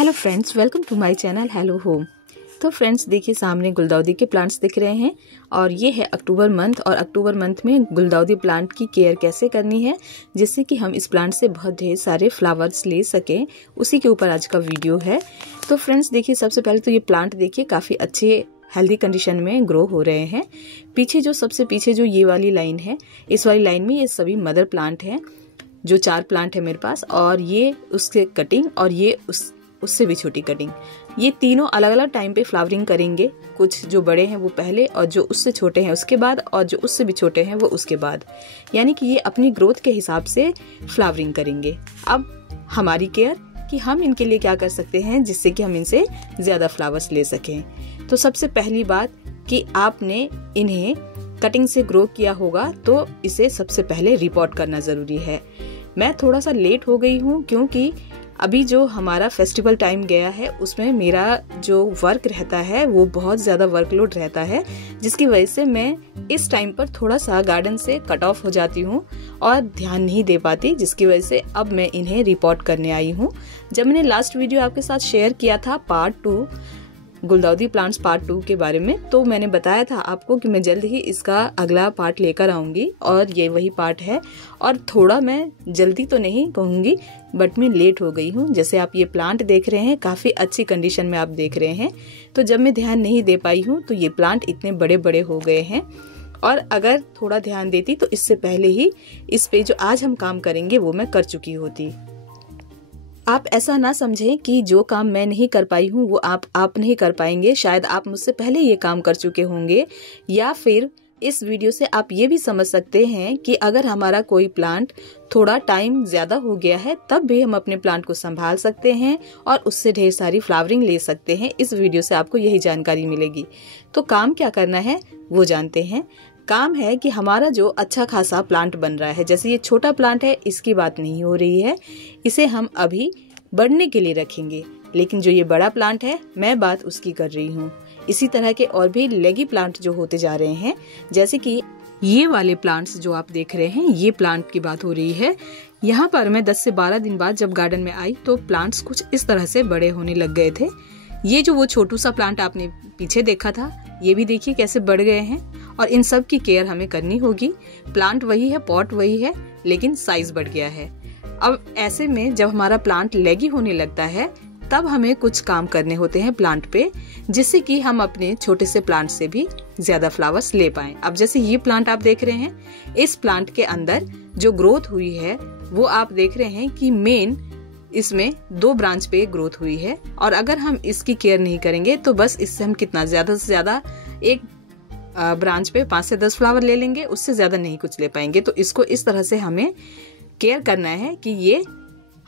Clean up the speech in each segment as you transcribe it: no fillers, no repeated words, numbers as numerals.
Hello friends, welcome to my channel hello home. तो friends देखिए, सामने गुलदाउदी के प्लांट्स दिख रहे हैं और ये है अक्टूबर मंथ। और अक्टूबर मंथ में गुलदाउदी प्लांट की केयर कैसे करनी है जिससे कि हम इस प्लांट से बहुत ढेर सारे फ्लावर्स ले सकें, उसी के ऊपर आज का वीडियो है। तो फ्रेंड्स देखिए, सबसे पहले तो ये प्लांट देखिए काफ़ी अच्छे हेल्दी कंडीशन में ग्रो हो रहे हैं। पीछे जो सबसे पीछे जो ये वाली लाइन है, इस वाली लाइन में ये सभी मदर प्लांट हैं। जो 4 प्लांट है मेरे पास, और ये उससे कटिंग और ये उससे भी छोटी कटिंग, ये तीनों अलग अलग टाइम पे फ्लावरिंग करेंगे। कुछ जो बड़े हैं वो पहले, और जो उससे छोटे हैं उसके बाद, और जो उससे भी छोटे हैं वो उसके बाद। यानी कि ये अपनी ग्रोथ के हिसाब से फ्लावरिंग करेंगे। अब हमारी केयर कि हम इनके लिए क्या कर सकते हैं जिससे कि हम इनसे ज्यादा फ्लावर्स ले सकें। तो सबसे पहली बात कि आपने इन्हें कटिंग से ग्रो किया होगा तो इसे सबसे पहले रिपोर्ट करना जरूरी है। मैं थोड़ा सा लेट हो गई हूँ क्योंकि अभी जो हमारा फेस्टिवल टाइम गया है उसमें मेरा जो वर्क रहता है वो बहुत ज़्यादा वर्कलोड रहता है, जिसकी वजह से मैं इस टाइम पर थोड़ा सा गार्डन से कट ऑफ हो जाती हूँ और ध्यान नहीं दे पाती, जिसकी वजह से अब मैं इन्हें रिपोर्ट करने आई हूँ। जब मैंने लास्ट वीडियो आपके साथ शेयर किया था पार्ट 2 गुलदाउदी प्लांट्स पार्ट 2 के बारे में, तो मैंने बताया था आपको कि मैं जल्द ही इसका अगला पार्ट लेकर आऊंगी, और ये वही पार्ट है। और थोड़ा मैं जल्दी तो नहीं कहूंगी बट मैं लेट हो गई हूँ। जैसे आप ये प्लांट देख रहे हैं काफ़ी अच्छी कंडीशन में आप देख रहे हैं, तो जब मैं ध्यान नहीं दे पाई हूँ तो ये प्लांट इतने बड़े बड़े हो गए हैं। और अगर थोड़ा ध्यान देती तो इससे पहले ही इस पे जो आज हम काम करेंगे वो मैं कर चुकी होती। आप ऐसा ना समझें कि जो काम मैं नहीं कर पाई हूँ वो आप नहीं कर पाएंगे। शायद आप मुझसे पहले ये काम कर चुके होंगे, या फिर इस वीडियो से आप ये भी समझ सकते हैं कि अगर हमारा कोई प्लांट थोड़ा टाइम ज्यादा हो गया है तब भी हम अपने प्लांट को संभाल सकते हैं और उससे ढेर सारी फ्लावरिंग ले सकते हैं। इस वीडियो से आपको यही जानकारी मिलेगी। तो काम क्या करना है वो जानते हैं। काम है कि हमारा जो अच्छा खासा प्लांट बन रहा है, जैसे ये छोटा प्लांट है इसकी बात नहीं हो रही है, इसे हम अभी बढ़ने के लिए रखेंगे। लेकिन जो ये बड़ा प्लांट है मैं बात उसकी कर रही हूँ। इसी तरह के और भी लेगी प्लांट जो होते जा रहे हैं, जैसे कि ये वाले प्लांट्स जो आप देख रहे हैं, ये प्लांट की बात हो रही है। यहाँ पर मैं 10 से 12 दिन बाद जब गार्डन में आई तो प्लांट्स कुछ इस तरह से बड़े होने लग गए थे। ये जो वो छोटू सा प्लांट आपने पीछे देखा था, ये भी देखिए कैसे बढ़ गए हैं। और इन सब की केयर हमें करनी होगी। प्लांट वही है, पॉट वही है, लेकिन साइज बढ़ गया है। अब ऐसे में जब हमारा प्लांट लेगी होने लगता है तब हमें कुछ काम करने होते हैं प्लांट पे, जिससे कि हम अपने छोटे से प्लांट से भी ज्यादा फ्लावर्स ले पाएं। अब जैसे ये प्लांट आप देख रहे हैं, इस प्लांट के अंदर जो ग्रोथ हुई है वो आप देख रहे हैं कि मेन इसमें 2 ब्रांच पे ग्रोथ हुई है। और अगर हम इसकी केयर नहीं करेंगे तो बस इससे हम कितना ज्यादा से ज्यादा एक ब्रांच पे 5 से 10 फ्लावर ले लेंगे, उससे ज्यादा नहीं कुछ ले पाएंगे। तो इसको इस तरह से हमें केयर करना है कि ये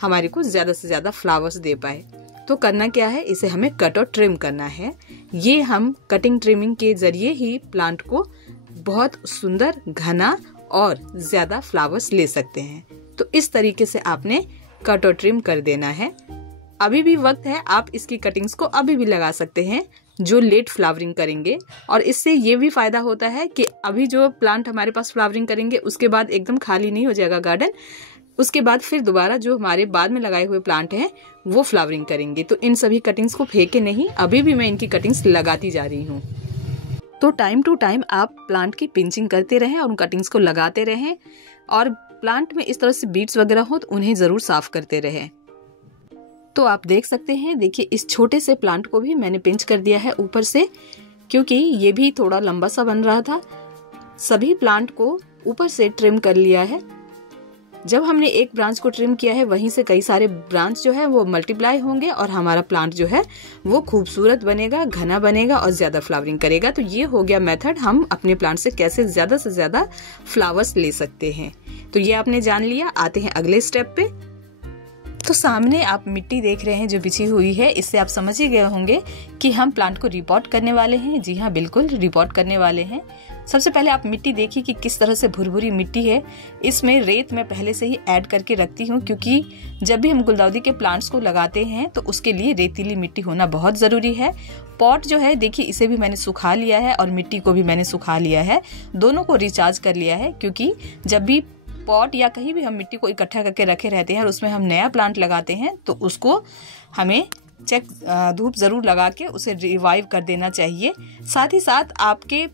हमारे को ज्यादा से ज्यादा फ्लावर्स दे पाए। तो करना क्या है, इसे हमें कट और ट्रिम करना है। ये हम कटिंग ट्रिमिंग के जरिए ही प्लांट को बहुत सुंदर, घना और ज्यादा फ्लावर्स ले सकते हैं। तो इस तरीके से आपने कट और ट्रिम कर देना है। अभी भी वक्त है, आप इसकी कटिंग्स को अभी भी लगा सकते हैं जो लेट फ्लावरिंग करेंगे। और इससे ये भी फायदा होता है कि अभी जो प्लांट हमारे पास फ्लावरिंग करेंगे उसके बाद एकदम खाली नहीं हो जाएगा गार्डन। उसके बाद फिर दोबारा जो हमारे बाद में लगाए हुए प्लांट हैं वो फ्लावरिंग करेंगे। तो इन सभी कटिंग्स को फेंके नहीं, अभी भी मैं इनकी कटिंग्स लगाती जा रही हूँ। तो टाइम टू टाइम आप प्लांट की पिंचिंग करते रहें और उन कटिंग्स को लगाते रहें, और प्लांट में इस तरह से बीट्स वगैरह हो तो उन्हें जरूर साफ करते रहें। तो आप देख सकते हैं, देखिए इस छोटे से प्लांट को भी मैंने पिंच कर दिया है ऊपर से, क्योंकि ये भी थोड़ा लंबा सा बन रहा था। सभी प्लांट को ऊपर से ट्रिम कर लिया है। जब हमने एक ब्रांच को ट्रिम किया है वहीं से कई सारे ब्रांच जो है वो मल्टीप्लाई होंगे और हमारा प्लांट जो है वो खूबसूरत बनेगा, घना बनेगा और ज्यादा फ्लावरिंग करेगा। तो ये हो गया मेथड, हम अपने प्लांट से कैसे ज्यादा से ज्यादा फ्लावर्स ले सकते हैं। तो ये आपने जान लिया। आते हैं अगले स्टेप पे। तो सामने आप मिट्टी देख रहे हैं जो बिछी हुई है, इससे आप समझ ही गए होंगे कि हम प्लांट को रिपोर्ट करने वाले हैं। जी हाँ, बिल्कुल रिपोर्ट करने वाले हैं। सबसे पहले आप मिट्टी देखिए कि किस तरह से भुरभुरी मिट्टी है। इसमें रेत मैं पहले से ही ऐड करके रखती हूँ, क्योंकि जब भी हम गुलदाउदी के प्लांट्स को लगाते हैं तो उसके लिए रेतीली मिट्टी होना बहुत जरूरी है। पॉट जो है देखिए, इसे भी मैंने सुखा लिया है और मिट्टी को भी मैंने सुखा लिया है, दोनों को रिचार्ज कर लिया है। क्योंकि जब भी पॉट या कहीं भी हम मिट्टी को इकट्ठा करके रखे रहते हैं और उसमें हम नया प्लांट लगाते हैं तो उसको हमें धूप ज़रूर लगा के उसे रिवाइव कर देना चाहिए। साथ ही साथ आपके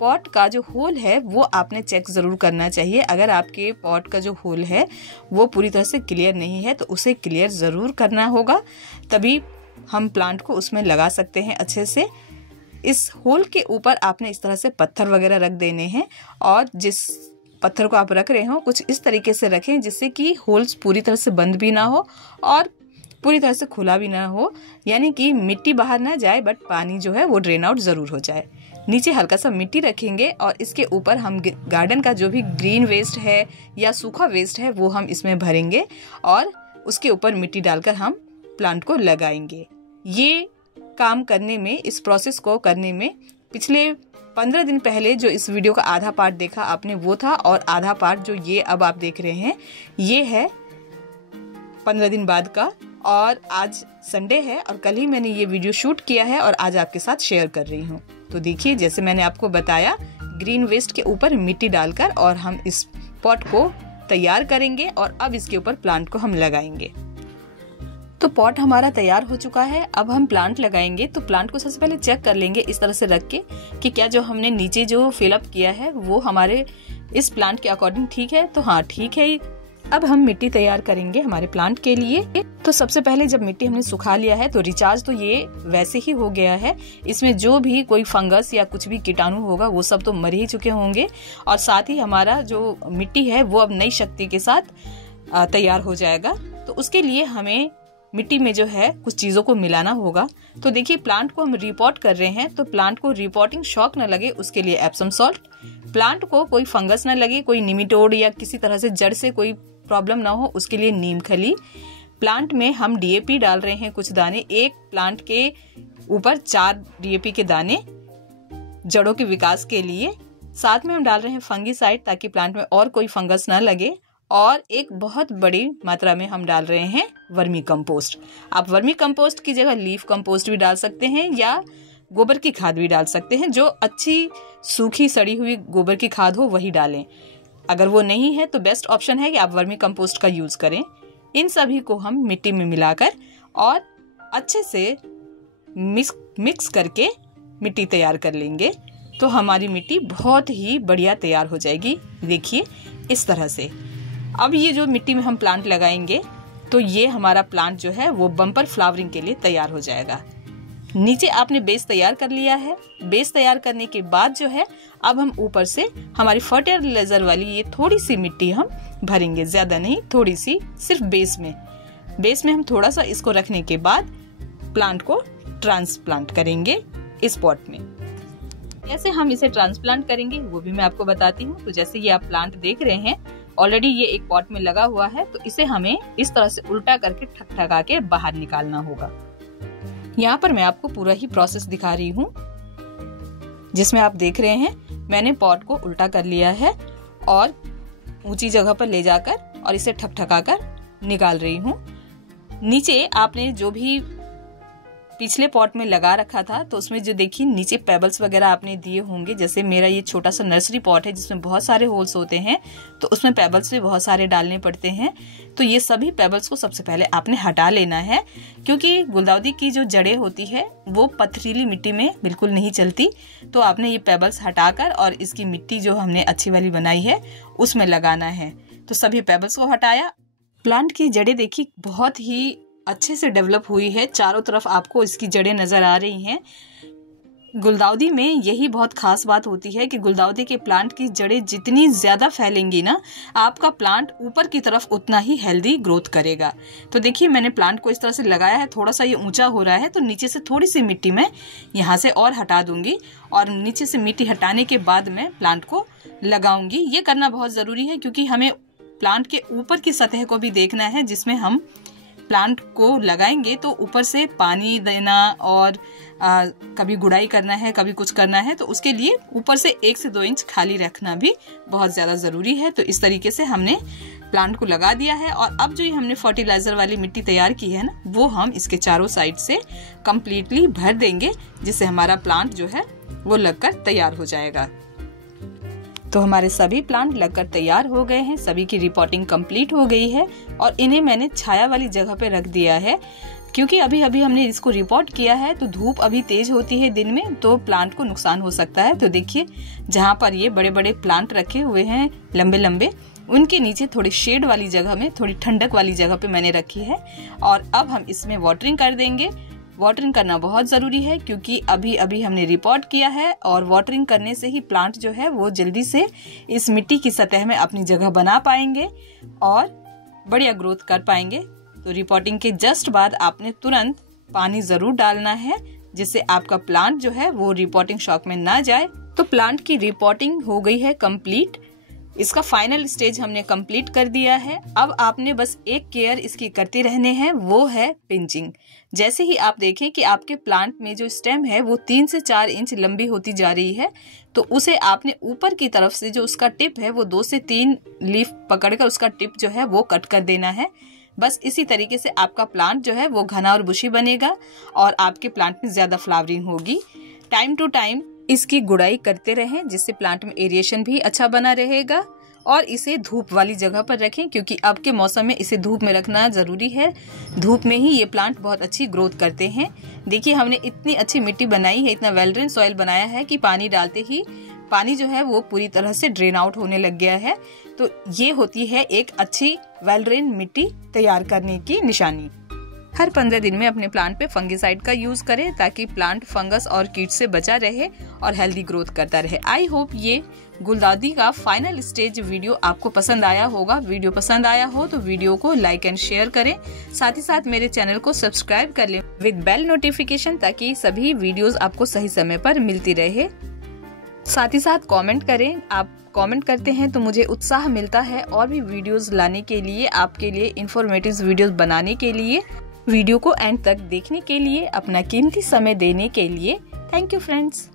पॉट का जो होल है वो आपने चेक ज़रूर करना चाहिए। अगर आपके पॉट का जो होल है वो पूरी तरह से क्लियर नहीं है तो उसे क्लियर ज़रूर करना होगा, तभी हम प्लांट को उसमें लगा सकते हैं अच्छे से। इस होल के ऊपर आपने इस तरह से पत्थर वगैरह रख देने हैं, और जिस पत्थर को आप रख रहे हो कुछ इस तरीके से रखें जिससे कि होल्स पूरी तरह से बंद भी ना हो और पूरी तरह से खुला भी ना हो, यानी कि मिट्टी बाहर ना जाए बट पानी जो है वो ड्रेन आउट ज़रूर हो जाए। नीचे हल्का सा मिट्टी रखेंगे और इसके ऊपर हम गार्डन का जो भी ग्रीन वेस्ट है या सूखा वेस्ट है वो हम इसमें भरेंगे और उसके ऊपर मिट्टी डालकर हम प्लांट को लगाएंगे। ये काम करने में, इस प्रोसेस को करने में पिछले 15 दिन पहले जो इस वीडियो का आधा पार्ट देखा आपने वो था, और आधा पार्ट जो ये अब आप देख रहे हैं ये है 15 दिन बाद का। और आज संडे है और कल ही मैंने ये वीडियो शूट किया है और आज आपके साथ शेयर कर रही हूँ। तो देखिए, जैसे मैंने आपको बताया, ग्रीन वेस्ट के ऊपर मिट्टी डालकर और हम इस पॉट को तैयार करेंगे और अब इसके ऊपर प्लांट को हम लगाएंगे। तो पॉट हमारा तैयार हो चुका है। अब हम प्लांट लगाएंगे। तो प्लांट को सबसे पहले चेक कर लेंगे इस तरह से रख के कि क्या जो हमने नीचे जो फिलअप किया है वो हमारे इस प्लांट के अकॉर्डिंग ठीक है। तो हाँ, ठीक है। अब हम मिट्टी तैयार करेंगे हमारे प्लांट के लिए। तो सबसे पहले जब मिट्टी हमने सुखा लिया है तो रिचार्ज तो ये वैसे ही हो गया है। इसमें जो भी कोई फंगस या कुछ भी कीटाणु होगा वो सब तो मर ही चुके होंगे, और साथ ही हमारा जो मिट्टी है वो अब नई शक्ति के साथ तैयार हो जाएगा। तो उसके लिए हमें मिट्टी में जो है कुछ चीज़ों को मिलाना होगा। तो देखिए, प्लांट को हम रिपोर्ट कर रहे हैं तो प्लांट को रिपोर्टिंग शॉक न लगे उसके लिए एप्सम सॉल्ट, प्लांट को कोई फंगस न लगे, कोई निमिटोड या किसी तरह से जड़ से कोई प्रॉब्लम ना हो उसके लिए नीम खली। प्लांट में हम डीएपी डाल रहे हैं कुछ दाने, एक प्लांट के ऊपर 4 डीएपी के दाने जड़ों के विकास के लिए। साथ में हम डाल रहे हैं फंगीसाइड ताकि प्लांट में और कोई फंगस ना लगे, और एक बहुत बड़ी मात्रा में हम डाल रहे हैं वर्मी कंपोस्ट। आप वर्मी कंपोस्ट की जगह लीफ कंपोस्ट भी डाल सकते हैं या गोबर की खाद भी डाल सकते हैं। जो अच्छी सूखी सड़ी हुई गोबर की खाद हो वही डालें। अगर वो नहीं है तो बेस्ट ऑप्शन है कि आप वर्मी कंपोस्ट का यूज करें। इन सभी को हम मिट्टी में मिलाकर और अच्छे से मिक्स करके मिट्टी तैयार कर लेंगे। तो हमारी मिट्टी बहुत ही बढ़िया तैयार हो जाएगी। देखिए, इस तरह से। अब ये जो मिट्टी में हम प्लांट लगाएंगे तो ये हमारा प्लांट जो है वो बम्पर फ्लावरिंग के लिए तैयार हो जाएगा। नीचे आपने बेस तैयार कर लिया है। बेस तैयार करने के बाद जो है अब हम ऊपर से हमारी फर्टिलाइजर वाली ये थोड़ी सी मिट्टी हम भरेंगे, ज्यादा नहीं, थोड़ी सी, सिर्फ बेस में हम थोड़ा सा इसको रखने के बाद प्लांट को ट्रांसप्लांट करेंगे इस पॉट में। कैसे हम इसे ट्रांसप्लांट करेंगे वो भी मैं आपको बताती हूँ। तो जैसे ये आप प्लांट देख रहे हैं, ऑलरेडी ये एक पॉट में लगा हुआ है, तो इसे हमें इस तरह से उल्टा करके ठकठका के बाहर निकालना होगा। यहाँ पर मैं आपको पूरा ही प्रोसेस दिखा रही हूँ, जिसमें आप देख रहे हैं मैंने पॉट को उल्टा कर लिया है और ऊंची जगह पर ले जाकर और इसे ठकठका कर निकाल रही हूँ। नीचे आपने जो भी पिछले पॉट में लगा रखा था तो उसमें जो देखिए नीचे पेबल्स वगैरह आपने दिए होंगे। जैसे मेरा ये छोटा सा नर्सरी पॉट है जिसमें बहुत सारे होल्स होते हैं, तो उसमें पेबल्स भी बहुत सारे डालने पड़ते हैं। तो ये सभी पेबल्स को सबसे पहले आपने हटा लेना है, क्योंकि गुलदाउदी की जो जड़ें होती है वो पथरीली मिट्टी में बिल्कुल नहीं चलती। तो आपने ये पेबल्स हटाकर और इसकी मिट्टी जो हमने अच्छी वाली बनाई है उसमें लगाना है। तो सभी पेबल्स को हटाया। प्लांट की जड़ें देखिए बहुत ही अच्छे से डेवलप हुई है, चारों तरफ आपको इसकी जड़ें नजर आ रही हैं। गुलदाउदी में यही बहुत खास बात होती है कि गुलदाउदी के प्लांट की जड़ें जितनी ज्यादा फैलेंगी ना, आपका प्लांट ऊपर की तरफ उतना ही हेल्दी ग्रोथ करेगा। तो देखिए, मैंने प्लांट को इस तरह से लगाया है, थोड़ा सा ये ऊंचा हो रहा है तो नीचे से थोड़ी सी मिट्टी मैं यहाँ से और हटा दूंगी और नीचे से मिट्टी हटाने के बाद मैं प्लांट को लगाऊंगी। ये करना बहुत जरूरी है क्योंकि हमें प्लांट के ऊपर की सतह को भी देखना है, जिसमें हम प्लांट को लगाएंगे तो ऊपर से पानी देना और कभी गुड़ाई करना है, कभी कुछ करना है, तो उसके लिए ऊपर से 1 से 2 इंच खाली रखना भी बहुत ज्यादा जरूरी है। तो इस तरीके से हमने प्लांट को लगा दिया है और अब जो हमने फर्टिलाइजर वाली मिट्टी तैयार की है ना, वो हम इसके चारों साइड से कंप्लीटली भर देंगे, जिससे हमारा प्लांट जो है वो लगकर तैयार हो जाएगा। तो हमारे सभी प्लांट लगकर तैयार हो गए हैं, सभी की रिपोर्टिंग कंप्लीट हो गई है और इन्हें मैंने छाया वाली जगह पे रख दिया है क्योंकि अभी अभी हमने इसको रिपोर्ट किया है तो धूप अभी तेज होती है दिन में, तो प्लांट को नुकसान हो सकता है। तो देखिए जहाँ पर ये बड़े बड़े प्लांट रखे हुए हैं लंबे लंबे, उनके नीचे थोड़ी शेड वाली जगह में, थोड़ी ठंडक वाली जगह पे मैंने रखी है। और अब हम इसमें वाटरिंग कर देंगे। वाटरिंग करना बहुत ज़रूरी है क्योंकि अभी अभी हमने रिपोर्ट किया है, और वाटरिंग करने से ही प्लांट जो है वो जल्दी से इस मिट्टी की सतह में अपनी जगह बना पाएंगे और बढ़िया ग्रोथ कर पाएंगे। तो रिपोर्टिंग के जस्ट बाद आपने तुरंत पानी ज़रूर डालना है, जिससे आपका प्लांट जो है वो रिपोर्टिंग शॉक में ना जाए। तो प्लांट की रिपोर्टिंग हो गई है कंप्लीट। इसका फाइनल स्टेज हमने कंप्लीट कर दिया है। अब आपने बस एक केयर इसकी करते रहने हैं, वो है पिंचिंग। जैसे ही आप देखें कि आपके प्लांट में जो स्टेम है वो 3 से 4 इंच लंबी होती जा रही है, तो उसे आपने ऊपर की तरफ से जो उसका टिप है वो 2 से 3 लीफ पकड़कर उसका टिप जो है वो कट कर देना है। बस इसी तरीके से आपका प्लांट जो है वो घना और बुशी बनेगा और आपके प्लांट में ज्यादा फ्लावरिंग होगी। टाइम टू टाइम इसकी गुड़ाई करते रहें, जिससे प्लांट में एरिएशन भी अच्छा बना रहेगा। और इसे धूप वाली जगह पर रखें, क्योंकि अब के मौसम में इसे धूप में रखना ज़रूरी है। धूप में ही ये प्लांट बहुत अच्छी ग्रोथ करते हैं। देखिए हमने इतनी अच्छी मिट्टी बनाई है, इतना वेल ड्रेन सॉइल बनाया है कि पानी डालते ही पानी जो है वो पूरी तरह से ड्रेन आउट होने लग गया है। तो ये होती है एक अच्छी वेल ड्रेन मिट्टी तैयार करने की निशानी। हर 15 दिन में अपने प्लांट पे फंगिसाइड का यूज करें, ताकि प्लांट फंगस और कीट से बचा रहे और हेल्दी ग्रोथ करता रहे। आई होप ये गुलदाउदी का फाइनल स्टेज वीडियो आपको पसंद आया होगा। वीडियो पसंद आया हो तो वीडियो को लाइक एंड शेयर करें। साथ ही साथ मेरे चैनल को सब्सक्राइब कर लें विद बेल नोटिफिकेशन, ताकि सभी वीडियोस आपको सही समय पर मिलती रहे। साथ ही साथ कमेंट करें। आप कमेंट करते हैं तो मुझे उत्साह मिलता है और भी वीडियोस लाने के लिए, आपके लिए इंफॉर्मेटिव वीडियोस बनाने के लिए। वीडियो को एंड तक देखने के लिए, अपना कीमती समय देने के लिए थैंक यू फ्रेंड्स।